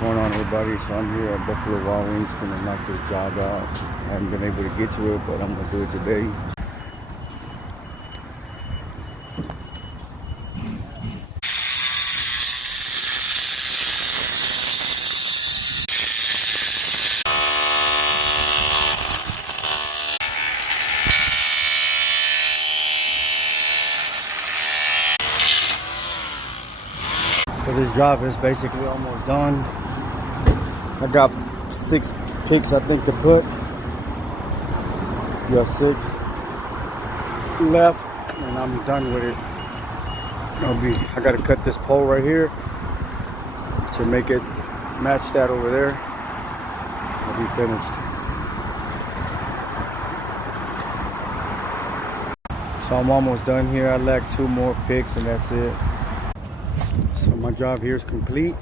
going on, everybody? So I'm here at Buffalo Wild Wings gonna knock this job out. I haven't been able to get to it, but I'm gonna do it today. So this job is basically almost done. I got 6 picks, I think, to put. Yeah, 6 left, and I'm done with it. I gotta cut this pole right here to make it match that over there. I'll be finished. So I'm almost done here. I lack 2 more picks and that's it. So my job here is complete.